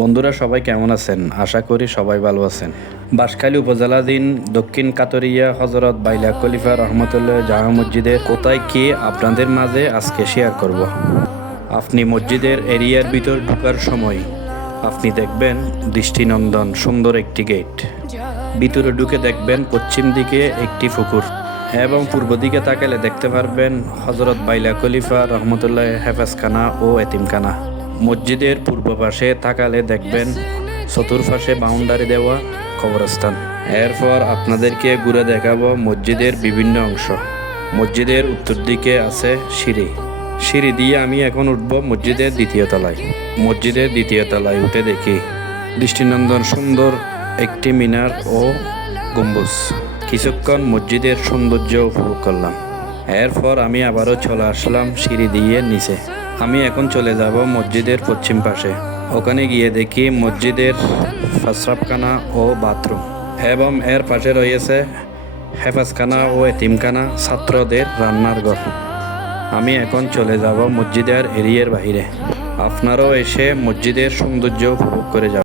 বন্ধুরা সবাই কেমন আছেন? আশা করি সবাই ভালো আছেন। বাঁশখালী উপজেলাধীন দক্ষিণ কাতরিয়া হযরত বাইলা খলিফা রহমতুল্লাহ জামে মসজিদের কোথায় কি আপনাদের মাঝে আজকে শেয়ার করব। আপনি মসজিদের এরিয়ার ভিতর ঢোকার সময় আপনি দেখবেন দৃষ্টিনন্দন সুন্দর একটি গেট। ভিতরে ঢুকে দেখবেন পশ্চিম দিকে একটি পুকুর এবং পূর্ব দিকে তাকালে দেখতে পারবেন হযরত বাইলা খলিফা রহমতুল্লাহ হেফাজখানা ও এতিমখানা। মসজিদের পূর্ব পাশে তাকালে দেখবেন চতুর্পাশে বাউন্ডারি দেওয়া কবরস্থান। এরপর আপনাদেরকে ঘুরে দেখাবো মসজিদের বিভিন্ন অংশ। মসজিদের উত্তর দিকে আছে সিঁড়ি দিয়ে আমি এখন উঠব মসজিদের দ্বিতীয় তলায়। মসজিদের দ্বিতীয় তলায় উঠে দেখি দৃষ্টিনন্দন সুন্দর একটি মিনার ও গম্বুজ। কিছুক্ষণ মসজিদের সৌন্দর্য উপভোগ করলাম। এরপর আমি আবারও চলে আসলাম সিঁড়ি দিয়ে নিচে। আমি এখন চলে যাব মসজিদের পশ্চিম পাশে। ওখানে গিয়ে দেখি মসজিদের প্রস্রাবখানা ও বাথরুম এবং এর পাশে রয়েছে হেফাজখানা ও এতিমখানা, ছাত্রদের রান্নার ঘর। আমি এখন চলে যাব মসজিদের এরিয়ার বাইরে। আপনারাও এসে মসজিদের সৌন্দর্য উপভোগ করে যাবেন।